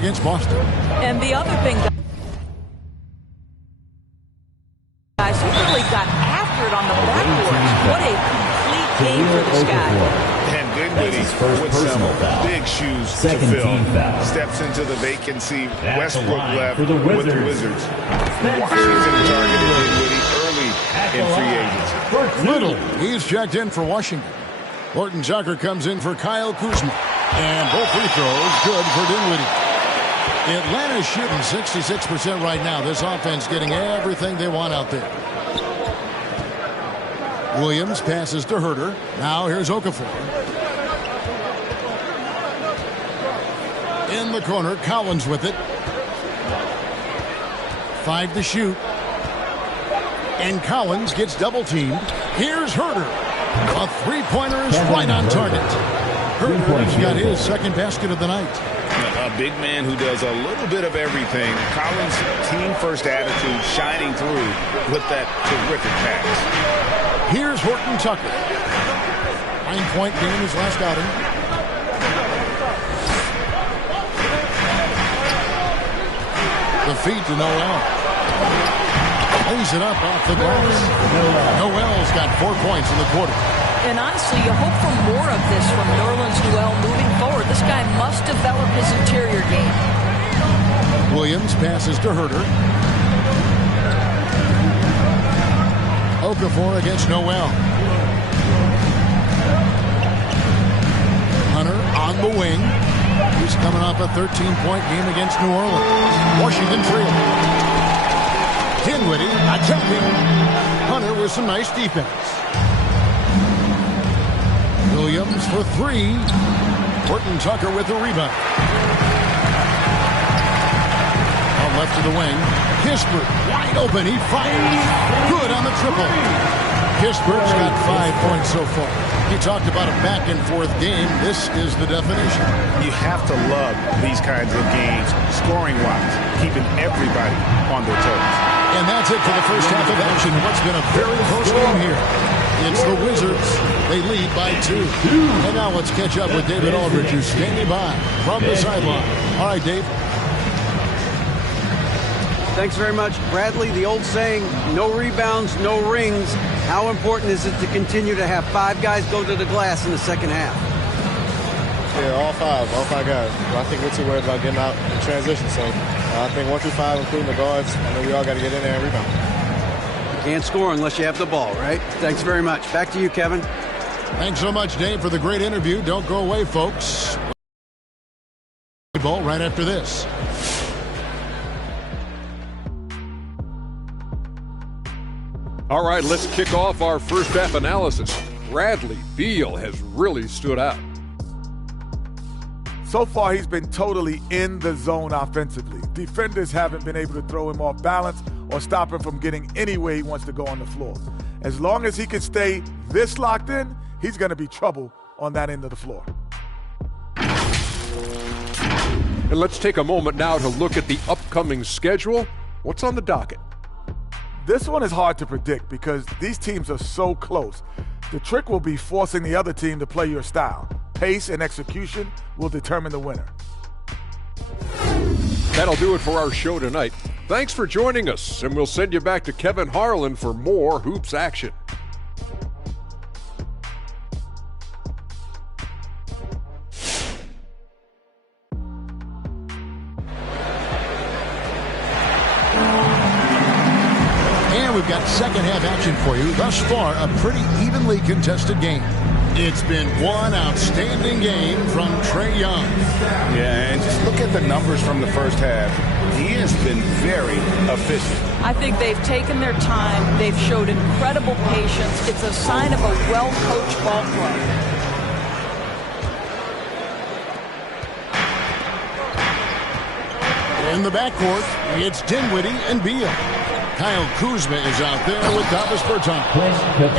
against Boston. And the other thing, guys, he really got after it on the backboard. What a complete game for this guy. And Dinwiddie with some big shoes to fill. Steps into the vacancy Westbrook left with the Wizards. Washington targeted Dinwiddie early in free agency. Little, he's checked in for Washington. Horton Tucker comes in for Kyle Kuzma. And both free throws good for Dinwiddie. Atlanta's shooting 66% right now. This offense getting everything they want out there. Williams passes to Herter. Now here's Okafor. In the corner, Collins with it. 5 to shoot. And Collins gets double teamed. Here's Herter. A three-pointer is right on target. Herter's got his second basket of the night. A big man who does a little bit of everything. Collins' team-first attitude shining through with that terrific pass. Here's Horton Tucker. 9-point game his last outing. The feed to Noel. Lays it up off the glass. Noel's got 4 points in the quarter. And honestly, you hope for more of this from Nerlens Noel moving forward. This guy must develop his interior game. Williams passes to Herter. Okafor against Noel. Hunter on the wing. He's coming off a 13-point game against New Orleans. Washington trailing. Dinwiddie attacking. Hunter with some nice defense. Williams for 3. Horton Tucker with the rebound. Out left to the wing. Kispert wide open. He fires. Good on the triple. Kispert's got 5 points so far. He talked about a back-and-forth game. This is the definition. You have to love these kinds of games, scoring-wise, keeping everybody on their toes. And that's it for the first half of action. What's been a very close game here. It's the Wizards. They lead by 2. And now let's catch up with David Aldridge, who's standing by from the sideline. All right, Dave. Thanks very much, Bradley. The old saying, no rebounds, no rings. How important is it to continue to have 5 guys go to the glass in the second half? Yeah, all 5 guys. I think we're too worried about getting out in transition. So I think 1 through 5, including the guards, I know we all got to get in there and rebound. You can't score unless you have the ball, right? Thanks very much. Back to you, Kevin. Thanks so much, Dave, for the great interview. Don't go away, folks. Ball right after this. All right, let's kick off our first half analysis. Bradley Beal has really stood out. So far, he's been totally in the zone offensively. Defenders haven't been able to throw him off balance or stop him from getting anywhere he wants to go on the floor. As long as he can stay this locked in, he's going to be trouble on that end of the floor. And let's take a moment now to look at the upcoming schedule. What's on the docket? This one is hard to predict because these teams are so close. The trick will be forcing the other team to play your style. Pace and execution will determine the winner. That'll do it for our show tonight. Thanks for joining us, and we'll send you back to Kevin Harlan for more hoops action. We've got second half action for you. Thus far, a pretty evenly contested game. It's been one outstanding game from Trae Young. Yeah, and just look at the numbers from the first half. He has been very efficient. I think they've taken their time. They've showed incredible patience. It's a sign of a well-coached ball club. In the backcourt, it's Dinwiddie and Beal. Kyle Kuzma is out there with Davis Bertans.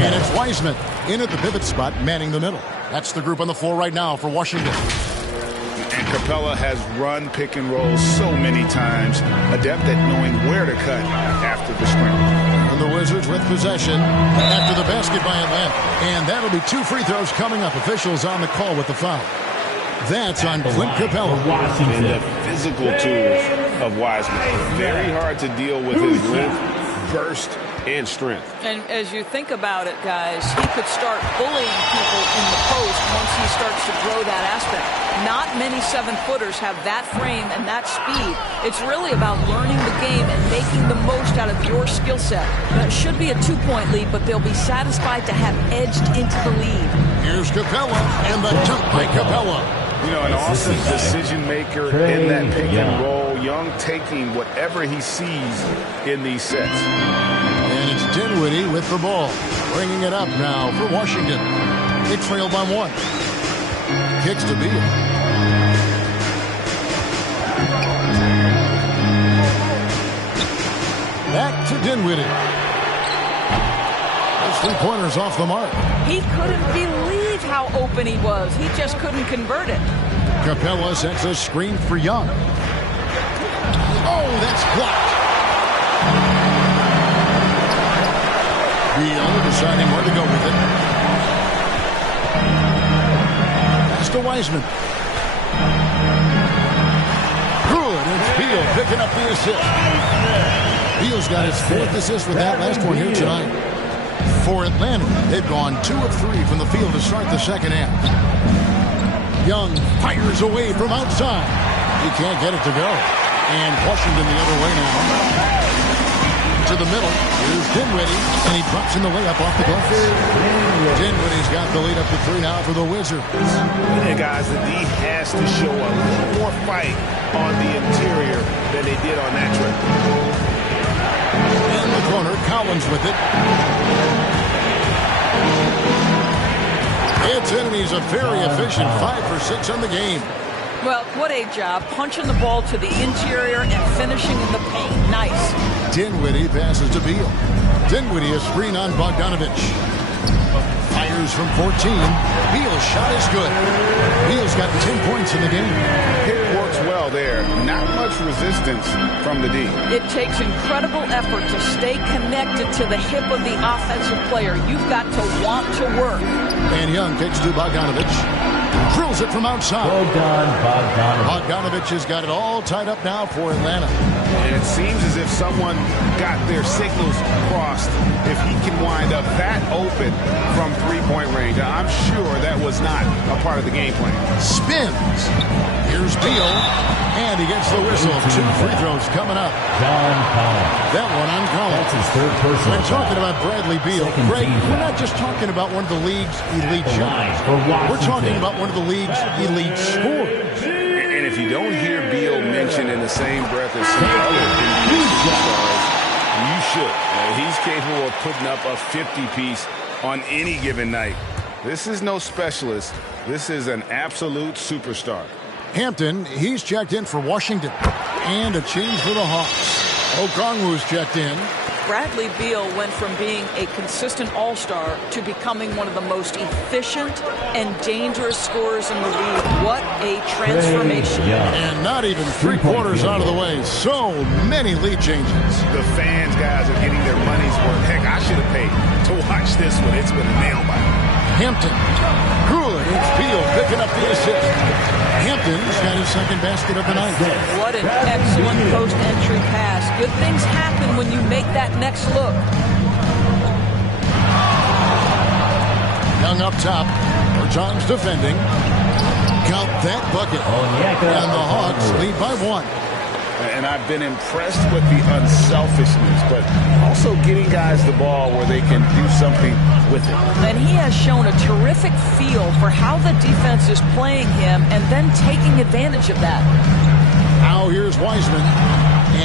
And it's Wiseman in at the pivot spot, manning the middle. That's the group on the floor right now for Washington. And Capella has run pick and roll so many times, adept at knowing where to cut after the screen. And the Wizards with possession after the basket by Atlanta. And that'll be 2 free throws coming up. Officials on the call with the foul. That's on Clint Capella. And the physical tools of Wiseman. Very hard to deal with his length, burst, and strength. And as you think about it, guys, he could start bullying people in the post once he starts to grow that aspect. Not many 7-footers have that frame and that speed. It's really about learning the game and making the most out of your skill set. That should be a 2-point lead, but they'll be satisfied to have edged into the lead. Here's Capella, and the dunk by Capella. You know, an awesome decision maker in that pick and roll. Young taking whatever he sees in these sets. And it's Dinwiddie with the ball. Bringing it up now for Washington. They trail by 1. Kicks to Beal. Back to Dinwiddie. Those 3-pointers off the mark. He couldn't believe how open he was. He just couldn't convert it. Capella sets a screen for Young. Oh, that's blocked. Beal deciding where to go with it. Pass to Wiseman. Good. It's Beal picking up the assist. Beal's got his 4th assist with that last one here tonight. For Atlanta, they've gone 2 of 3 from the field to start the second half. Young fires away from outside. He can't get it to go. And Washington the other way now. To the middle. Here's Dinwiddie. And he drops in the layup off the glass. Dinwiddie's got the lead up to 3 now for the Wizards. And guys, the D has to show a little more fight on the interior than they did on that trip. In the corner, Collins with it. It's in, and he's a very efficient 5 for 6 on the game. Well, what a job. Punching the ball to the interior and finishing in the paint. Nice. Dinwiddie passes to Beal. Dinwiddie a screen on Bogdanovich. Fires from 14. Beal's shot is good. Beal's got 10 points in the game. It works well there. Not much resistance from the D. It takes incredible effort to stay connected to the hip of the offensive player. You've got to want to work. And Young kicks to Bogdanovich. Drills it from outside. Bogdanovich has got it all tied up now for Atlanta. And it seems as if someone got their signals crossed. If he can wind up that open from 3-point range, I'm sure that was not a part of the game plan. Spins. Here's Beal. And he gets the whistle. 2 free throws coming up. That one on Collins. That's his 3rd personal. When talking about Bradley Beal, Greg, we're not just talking about one of the league's elite shooters. We're talking about one of the league's elite scorers. And if you don't hear Beal mentioned in the same breath as some other superstars, you should. He's capable of putting up a 50-piece on any given night. This is no specialist. This is an absolute superstar. Hampton, he's checked in for Washington. And a change for the Hawks. Okongwu's checked in. Bradley Beal went from being a consistent all-star to becoming one of the most efficient and dangerous scorers in the league. What a transformation. And not even 3/4 out of the way. So many lead changes. The fans, guys, are getting their money's worth. Heck, I should have paid to watch this one. It's been a nail biter. Hampton. Good. It's Beal picking up the assist. Hampton's got his 2nd basket of the night. What an excellent post-entry pass. Good things happen when you make that next look. Young up top. Bertans defending. Count that bucket. And the Hawks lead by 1. And I've been impressed with the unselfishness, but also getting guys the ball where they can do something with it. And he has shown a terrific feel for how the defense is playing him and then taking advantage of that. Now here's Wiseman,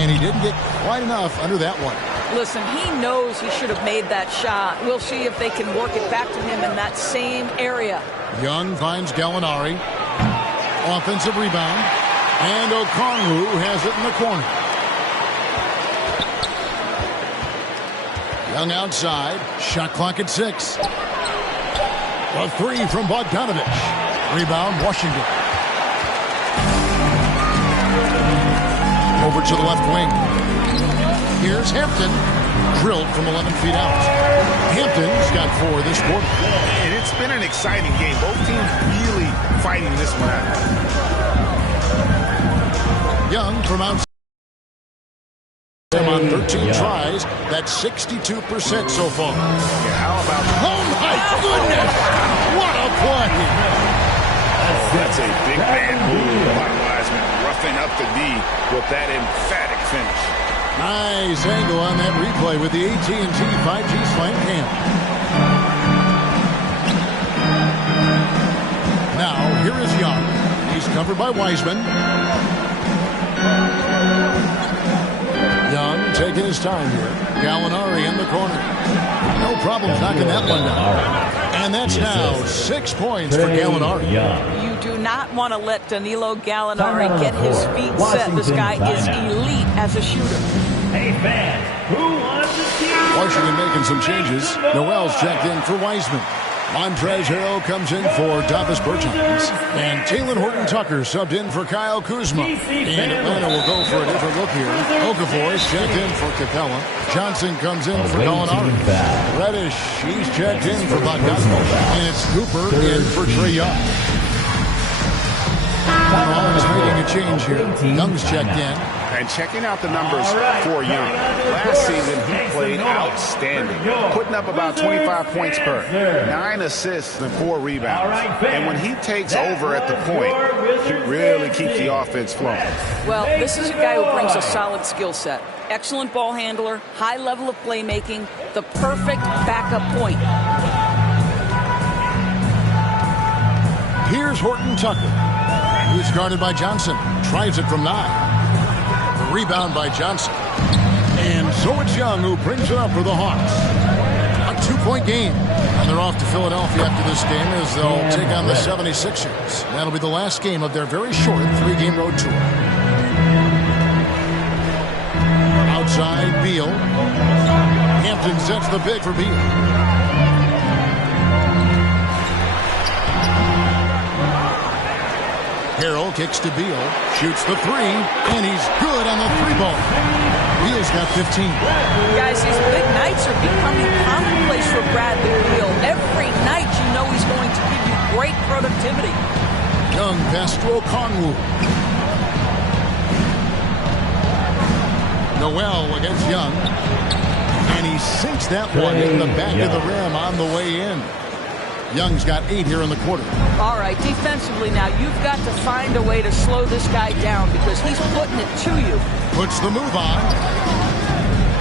and he didn't get quite enough under that one. Listen, he knows he should have made that shot. We'll see if they can work it back to him in that same area. Young finds Gallinari. Offensive rebound. And Okongwu has it in the corner. Young outside. Shot clock at 6. A 3 from Bogdanovich. Rebound, Washington. Over to the left wing. Here's Hampton. Drilled from 11 feet out. Hampton's got 4 this quarter. And it's been an exciting game. Both teams really fighting this one out. Young from outside. On 13 tries, that's 62% so far. Yeah, how about... Oh, my goodness! What a play! That's a big man move by Wiseman, roughing up the D with that emphatic finish. Nice angle on that replay with the AT&T 5G Slant Cam. Now, here is Young. He's covered by Wiseman. Young taking his time here. Gallinari in the corner. No problem knocking that one down. And that's now 6 points for Gallinari. You do not want to let Danilo Gallinari get his feet set. This guy is elite as a shooter. Hey fans, who wants to see? Washington making some changes. Noel's checked in for Wiseman. Montrezl Harrell comes in for Davis Bertans. And Talen Horton-Tucker subbed in for Kyle Kuzma. And Atlanta will go for a different look here. Okafor's checked in for Capella. Johnson comes in for Gallinari. Reddish, he's checked in for Bogdanovich. And it's Cooper in for Trae Young. Paul is making a change here. Young's checked in. And checking out the numbers for Young. Last season, he played outstanding, putting up about 25 points per, 9 assists and 4 rebounds. And when he takes over at the point, he really keeps the offense flowing. Well, this is a guy who brings a solid skill set. Excellent ball handler, high level of playmaking, the perfect backup point. Here's Horton-Tucker, who's guarded by Johnson. Tries it from 9. Rebound by Johnson. And so it's Young who brings it up for the Hawks. A 2-point game. And they're off to Philadelphia after this game as they'll take on the 76ers. That'll be the last game of their very short 3-game road tour. Outside, Beal. Hampton sets the big for Beal. Harrell kicks to Beal, shoots the 3, and he's good on the 3-ball. Beal's got 15. Guys, these big nights are becoming commonplace for Bradley Beal. Every night you know he's going to give you great productivity. Young pass to Okongwu. Noel against Young. And he sinks that one in the back of the rim on the way in. Young's got 8 here in the quarter. All right, defensively now, you've got to find a way to slow this guy down because he's putting it to you. Puts the move on.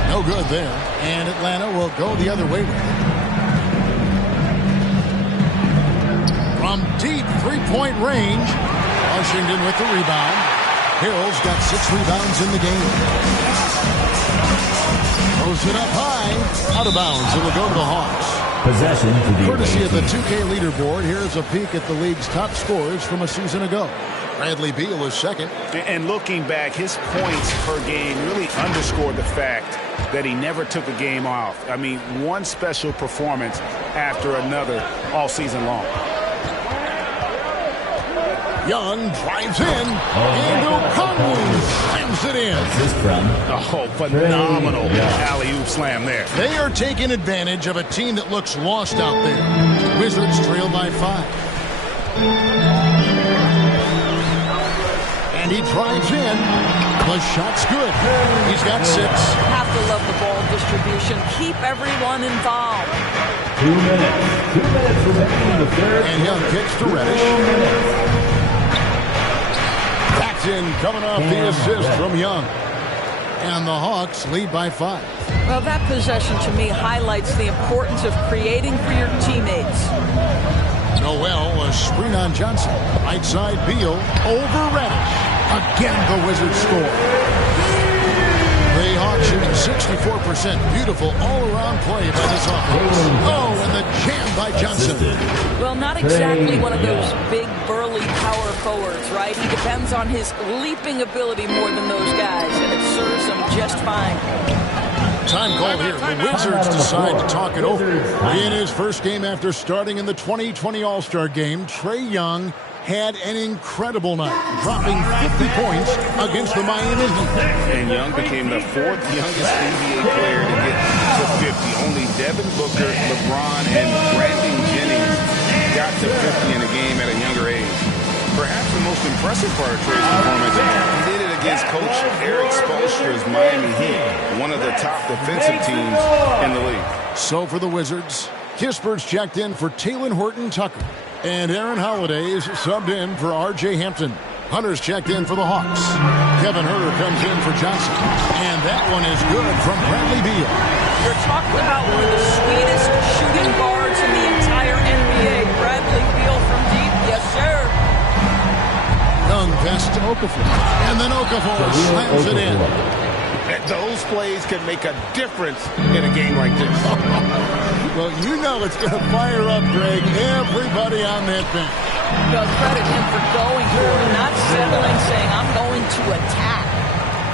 No good there. And Atlanta will go the other way with it. From deep 3-point range, Washington with the rebound. Harrell's got 6 rebounds in the game. Throws it up high. Out of bounds. It will go to the Hawks. Possession to the courtesy of the 2K leaderboard, here's a peek at the league's top scorers from a season ago. Bradley Beal is second. And looking back, his points per game really underscored the fact that he never took a game off. I mean, one special performance after another all season long. Young drives in, and Okongwu slams it in. Oh, phenomenal alley-oop slam there. They are taking advantage of a team that looks lost out there. Wizards trail by 5. And he drives in. The shot's good. He's got 6. Have to love the ball distribution. Keep everyone involved. 2 minutes. 2 minutes remaining in the third. And Young kicks to Reddish. In coming off the assist from Young. And the Hawks lead by 5. Well, that possession to me highlights the importance of creating for your teammates. Noel, a screen on Johnson. Right side, Beal over Reddish. Again, the Wizards score. The Hawks shooting 64%. Beautiful all-around play by this offense. Oh, and the jam by Johnson. Well, not exactly one of those big, burly power forwards, right? He depends on his leaping ability more than those guys, and it serves him just fine. Time call here. The Wizards decide to talk it over. In his first game after starting in the 2020 All-Star game, Trae Young had an incredible night, dropping 50 points against the Miami Heat. And Young became the 4th youngest NBA player to get to 50. Only Devin Booker, LeBron, and Brandon Jennings got to 50 in a game at a younger age. perhaps the most impressive part of Trey's performance. He did it against Coach Eric Spoelstra's Miami Heat, one of the top defensive teams in the league. So for the Wizards, Kispert's checked in for Talen Horton-Tucker. And Aaron Holiday is subbed in for R.J. Hampton. Hunter's checked in for the Hawks. Kevin Huerter comes in for Johnson. And that one is good from Bradley Beal. You're talking about one of the sweetest shooting guards in the entire NBA. Bradley Beal from deep. Yes, sir. Young pass to Okafor. And then Okafor slams it in. Those plays can make a difference in a game like this. Well, you know it's going to fire up, Greg, everybody on that bench. Well, credit him for going for it, not settling, saying, I'm going to attack.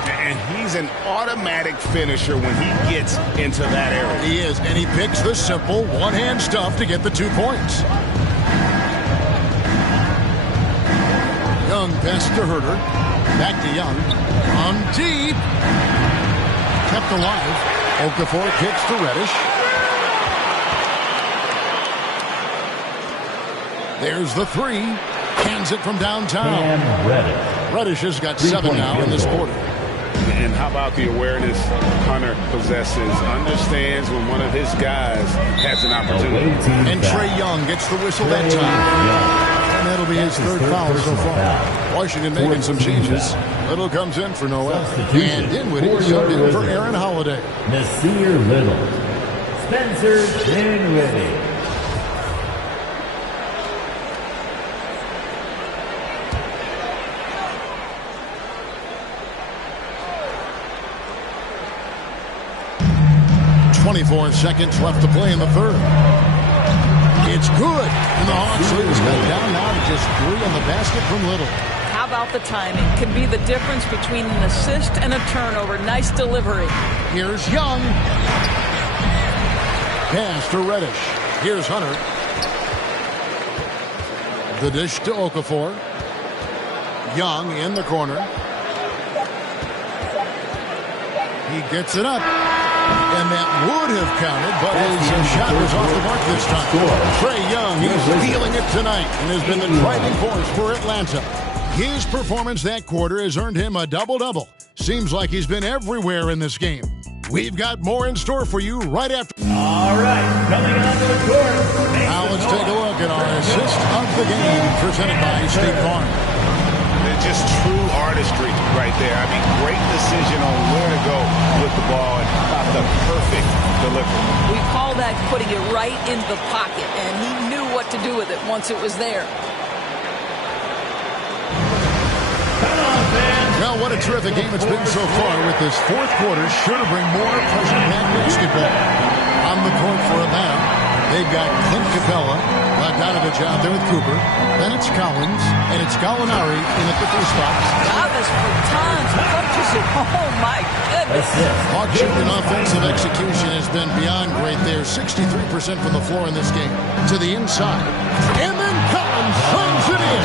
And he's an automatic finisher when he gets into that area. He is, and he picks the simple one-hand stuff to get the 2 points. Young pass to Huerter. Back to Young. On deep. Kept alive. Okafor kicks to Reddish. There's the three. Hands it from downtown. And Reddish has got 7 now in this quarter. And how about the awareness Hunter possesses? Understands when one of his guys has an opportunity. And Trae Young gets the whistle that time. And that'll be his third foul so far. Washington making some changes. Little comes in for Noel. And Dinwiddie subbed in for Aaron Holiday. Nasir Little. Spencer Dinwiddie. Seconds left to play in the third. It's good. And the Hawks lead is cut down now to just 3 on the basket from Little. How about the timing? Can be the difference between an assist and a turnover. Nice delivery. Here's Young. Pass to Reddish. Here's Hunter. The dish to Okafor. Young in the corner. He gets it up. And that would have counted, but his shot was off the mark this time. Trae Young, he's feeling it tonight and has been the driving force for Atlanta. His performance that quarter has earned him a double-double. Seems like he's been everywhere in this game. We've got more in store for you right after. All right, coming on to the court. Now let's take a look at our assist of the game presented by State Farm. Just true artistry right there. I mean, great decision on where to go with the ball and about the perfect delivery. We call that putting it right in the pocket, and he knew what to do with it once it was there. Well, what a terrific game it's been so far with this fourth quarter. Sure to bring more pressure-packed basketball. On the court for Atlanta, they've got Clint Capella, Bogdanovich out there with Cooper. Then it's Collins, and it's Gallinari in at the 3 spot. Davis for tons. Punches it. Oh, my goodness. Hawks shooting offensive execution has been beyond great there. 63% from the floor in this game. To the inside. And then Collins slams it in.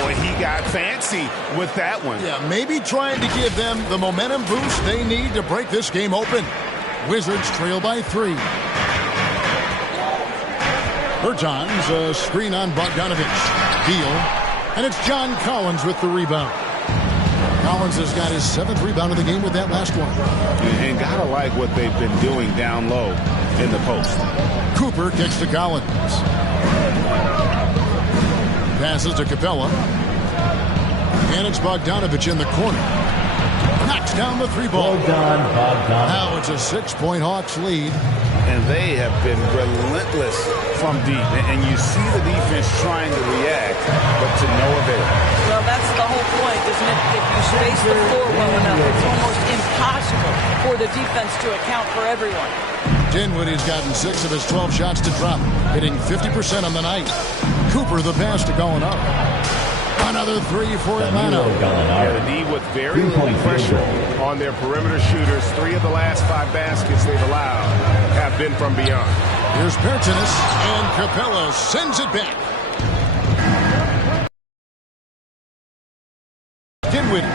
Oh, he got fancy with that one. Yeah, maybe trying to give them the momentum boost they need to break this game open. Wizards trail by 3. Bertans, a screen on Bogdanovich. Beal. And it's John Collins with the rebound. Collins has got his 7th rebound of the game with that last one. And gotta like what they've been doing down low in the post. Cooper kicks to Collins. Passes to Capella. And it's Bogdanovich in the corner. Knocks down the 3-ball. Now it's a 6-point Hawks lead. And they have been relentless from deep. And you see the defense trying to react, but to no avail. Well, that's the whole point, isn't it? If you space the floor well enough, it's almost impossible for the defense to account for everyone. Dinwiddie's gotten 6 of his 12 shots to drop, hitting 50% on the night. Cooper the pass to Gallinari. Another 3 for Atlanta. The D with very little pressure on their perimeter shooters. 3 of the last 5 baskets they've allowed have been from beyond. Here's Bertans, and Capella sends it back. Dinwiddie.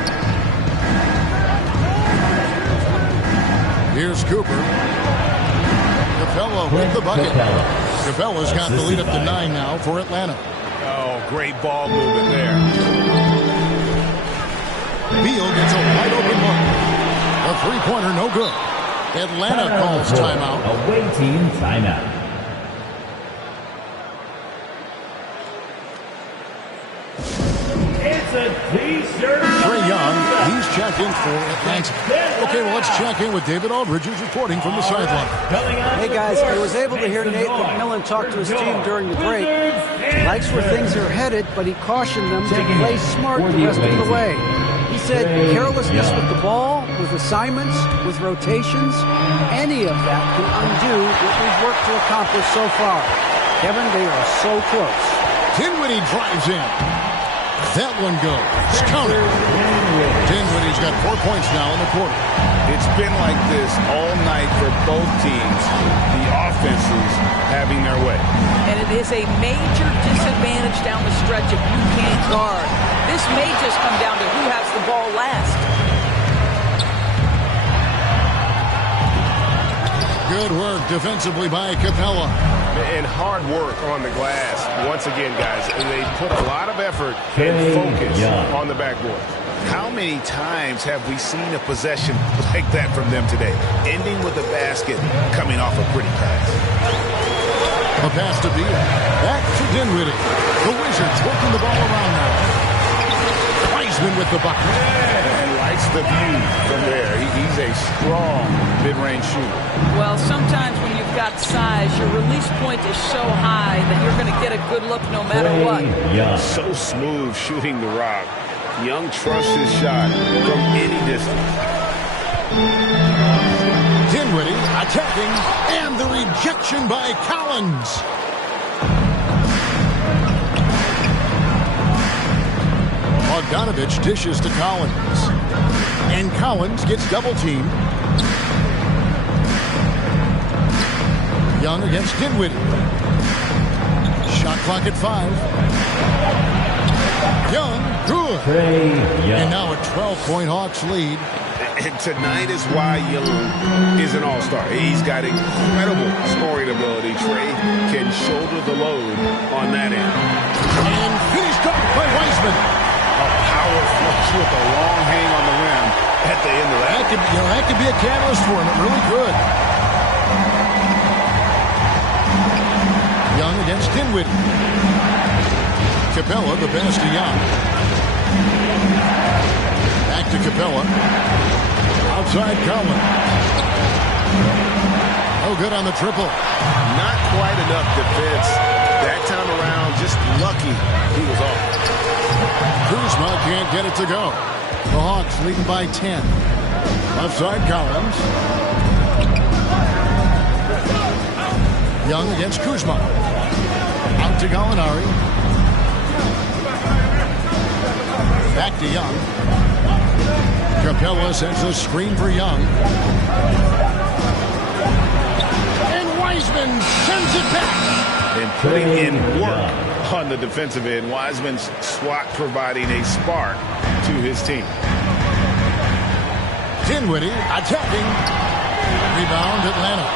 Here's Cooper. Capella with the bucket. Capella's got the lead up to 9 now for Atlanta. Oh, great ball movement there. Beal gets a wide open look. A three-pointer, no good. Atlanta calls timeout. Away team timeout. It's a T-shirt. Trae Young, he's checked in for Atlanta. Okay, well, let's check in with David Aldridge, who's reporting from the sideline. Hey, guys, I was able to hear Nate McMillan talk to his team during the break. He likes where things are headed, but he cautioned them to play smart the rest of the way. He said carelessness with the ball, with assignments, with rotations, any of that can undo what we've worked to accomplish so far. Kevin, they are so close. Dinwiddie drives in. That one goes. Counter. Dinwiddie's got 4 points now in the quarter. It's been like this all night for both teams. The offenses having their way. And it is a major disadvantage down the stretch if you can't guard. This may just come down to who has the ball last. Good work defensively by Capella. And hard work on the glass. Once again, guys, they put a lot of effort and focus on the backboard. How many times have we seen a possession like that from them today? Ending with a basket, coming off a pretty pass. A pass to Beal. Back to Dinwiddie. The Wizards working the ball around now. Wiseman with the bucket. And likes the view from there. He's a strong mid-range shooter. Well, sometimes when you've got size, your release point is so high that you're going to get a good look no matter what. So smooth shooting the rock. Young trusts his shot from any distance. Dinwiddie attacking, and the rejection by Collins. Bogdanovich dishes to Collins. And Collins gets double-teamed. Young against Dinwiddie. Shot clock at 5. Young, good. And now a 12-point Hawks lead. And tonight is why Young is an all-star. He's got incredible scoring ability. Trae can shoulder the load on that end. And finished off by Wiseman. A power flush with a long hang on the rim at the end of that. That could be a catalyst for him. It really could. Young against Dinwiddie. Capella, the pass to Young. Back to Capella. Outside Collins. No good on the triple. Not quite enough defense. That time around, just lucky he was off. Kuzma can't get it to go. The Hawks leading by 10. Outside Collins. Young against Kuzma. Out to Gallinari. Back to Young. Capella sends a screen for Young. And Wiseman sends it back. And putting in work on the defensive end. Wiseman's swat providing a spark to his team. Dinwiddie attacking. Rebound Atlanta.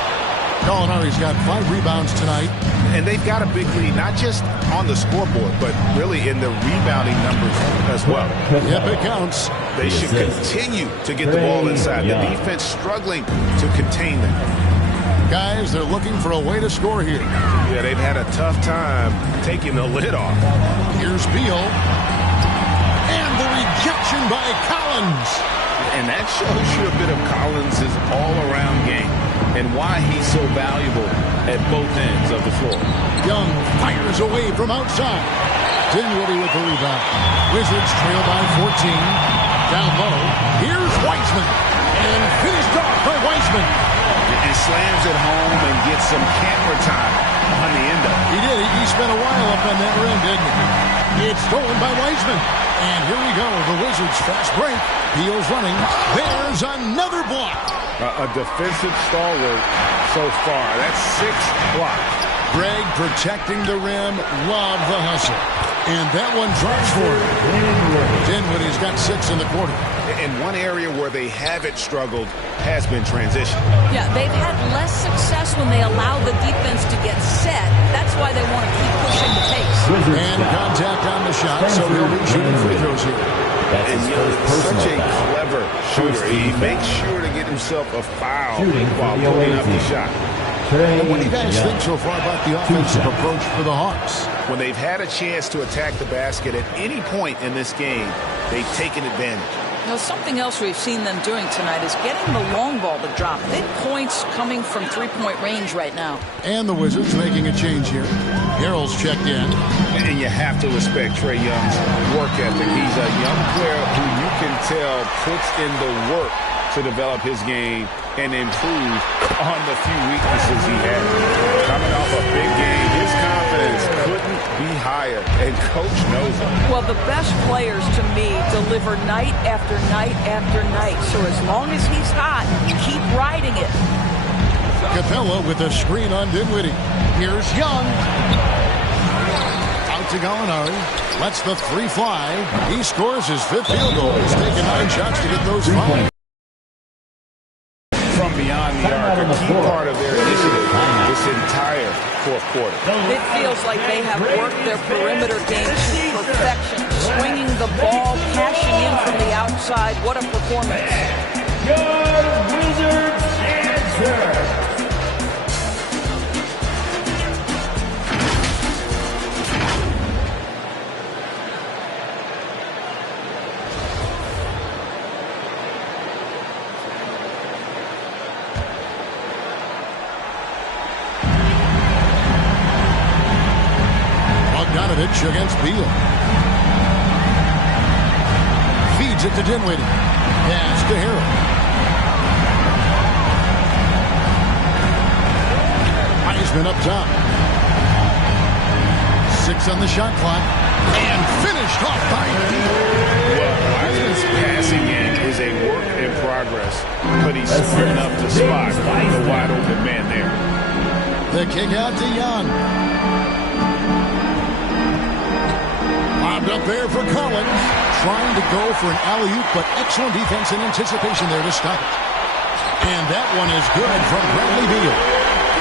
Gallinari's got 5 rebounds tonight. And they've got a big lead, not just on the scoreboard, but really in the rebounding numbers as well. Yep, it counts. They should continue to get the ball inside. The defense struggling to contain them. Guys, they're looking for a way to score here. Yeah, they've had a tough time taking the lid off. Here's Beal. And the rejection by Collins. And that shows you a bit of Collins' all-around game and why he's so valuable at both ends of the floor. Young fires away from outside. Dinwiddie with the rebound. Wizards trail by 14. Down low. Here's Wiseman. And finished off by Wiseman. He slams it home and gets some camera time on the end of it. He did. He spent a while up on that rim, didn't he? It's stolen by Wiseman. And here we go. The Wizards fast break. Beal's running. There's another block. A defensive stalwart so far. That's 6 blocks. Greg protecting the rim. Love the hustle. And that one drops for him. Dinwiddie's got 6 in the quarter. And one area where they haven't struggled has been transition. Yeah, they've had less success when they allow the defense to get set. That's why they want to keep pushing the pace. And contact on the shot, so he'll be shooting free throws here. And such a clever shooter. He makes sure to get himself a foul while pulling up the shot. And what do you guys think so far about the offensive approach for the Hawks? When they've had a chance to attack the basket at any point in this game, they've taken advantage. Now, something else we've seen them doing tonight is getting the long ball to drop. Big points coming from three-point range right now. And the Wizards making a change here. Harrell's checked in. And you have to respect Trae Young's work ethic. He's a young player who you can tell puts in the work to develop his game and improve on the few weaknesses he had. Coming off a big game, his confidence couldn't be higher, and Coach knows it. Well, the best players, to me, deliver night after night after night. So as long as he's hot, keep riding it. Capella with a screen on Dinwiddie. Here's Young. Out to Gallinari. Lets the 3 fly. He scores his 5th field goal. He's taken 9 shots to get those 5. From beyond the arc, a key part of their initiative this entire fourth quarter. It feels like they have worked their perimeter game to perfection. Swinging the ball, cashing in from the outside. What a performance. Your Wizards answer. Against Beal. Feeds it to Dinwiddie. Pass to Harrell. Heisman up top. 6 on the shot clock. And finished off by Beal. Well, Heisman's passing in is a work in progress, but he's smart enough to spot the wide open man there. The kick out to Young. Up there for Collins, trying to go for an alley-oop, but excellent defense and anticipation there to stop it. And that one is good from Bradley Beal.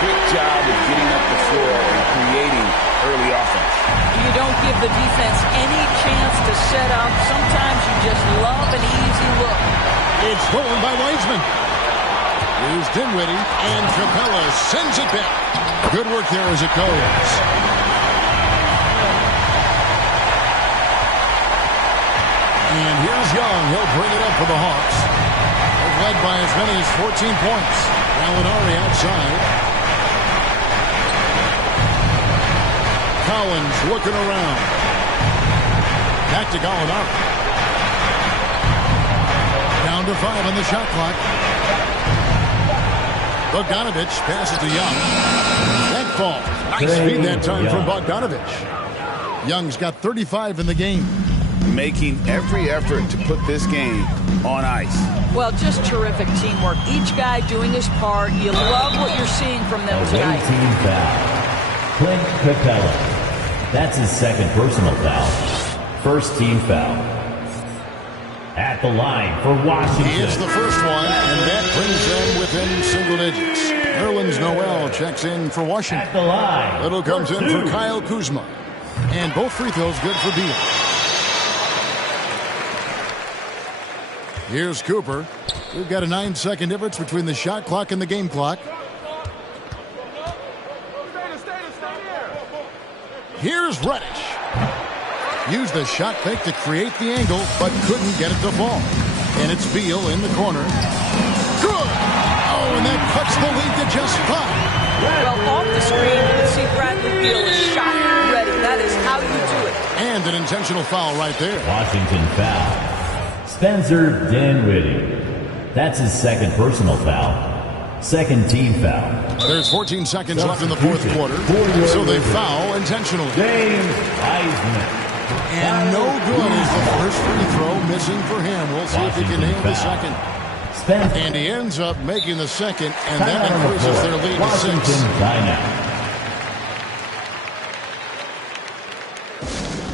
Good job of getting up the floor and creating early offense. You don't give the defense any chance to set up. Sometimes you just love an easy look. It's stolen by Wiseman. Here's Dinwiddie, and Capella sends it back. Good work there as it goes. And here's Young. He'll bring it up for the Hawks. They've led by as many as 14 points. Gallinari outside. Collins looking around. Back to Gallinari. Down to 5 on the shot clock. Bogdanovich passes to Young. That ball. Nice feed that time from Bogdanovich. Young's got 35 in the game. Making every effort to put this game on ice. Well, just terrific teamwork. Each guy doing his part. You love what you're seeing from them tonight. Team foul. Clint Capella. That's his 2nd personal foul. 1st team foul. At the line for Washington. He is the first one, and that brings them within single digits. Nerlens Noel checks in for Washington. At the line. Little comes in for Kyle Kuzma. And both free throws good for Beal. Here's Cooper. We've got a 9-second difference between the shot clock and the game clock. Here's Reddish. Used the shot fake to create the angle, but couldn't get it to fall. And it's Beal in the corner. Good! Oh, and that cuts the lead to just 5. Well, off the screen, you can see Bradley Beal is shot ready. That is how you do it. And an intentional foul right there. Washington foul. Spencer Dinwiddie. That's his 2nd personal foul. 2nd team foul. There's 14 seconds left in the 4th quarter, so they foul intentionally. James Heisman. And no good is the first free throw missing for him. We'll see if he can nail the second. And he ends up making the second, and that increases their lead to 6.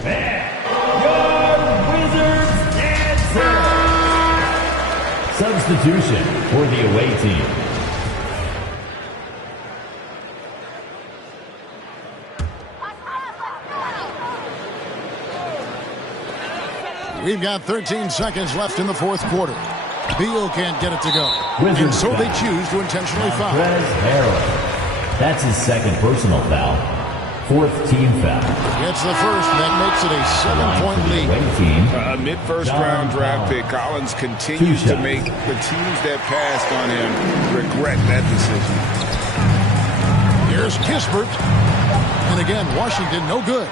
And substitution for the away team. We've got 13 seconds left in the fourth quarter. Beal can't get it to go. Wizards and so foul. they choose to intentionally foul. That's his second personal foul. Fourth team foul. It's the first, and that makes it a 7-point lead. A mid-first round draft pick, Collins continues to make the teams that passed on him regret that decision. Here's Kispert. And again, Washington no good.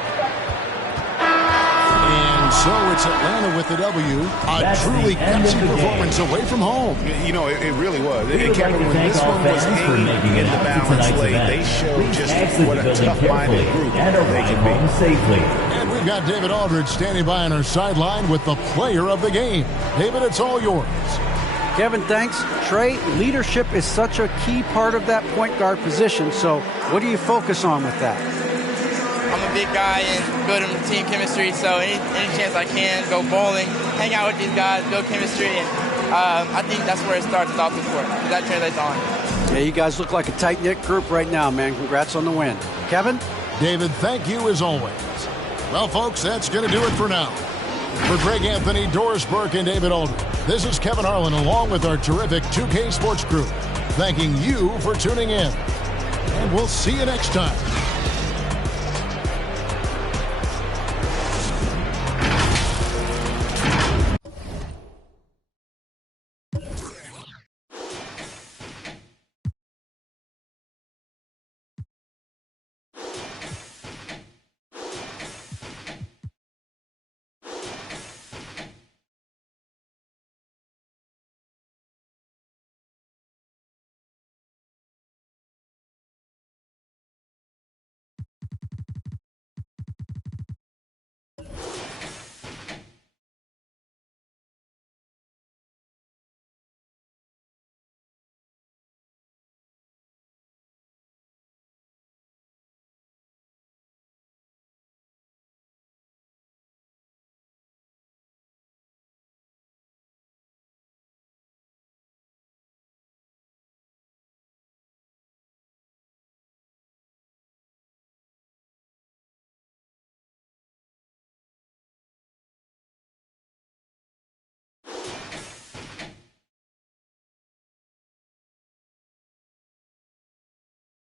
And so it's Atlanta with the W. A truly gutsy performance away from home. You know, it really was. And Kevin, when this one was hanging in the balance late, they showed just what a tough-minded group they can be. Safely. And we've got David Aldridge standing by on our sideline with the player of the game. David, it's all yours. Kevin, thanks. Trey, leadership is such a key part of that point guard position, so what do you focus on with that? I'm a big guy and building team chemistry, so any chance I can, go bowling, hang out with these guys, build chemistry, and I think that's where it starts off the court. That translates on. Yeah, you guys look like a tight-knit group right now, man. Congrats on the win. Kevin? David, thank you as always. Well, folks, that's going to do it for now. For Greg Anthony, Doris Burke, and David Aldridge, this is Kevin Harlan along with our terrific 2K Sports crew, thanking you for tuning in. And we'll see you next time.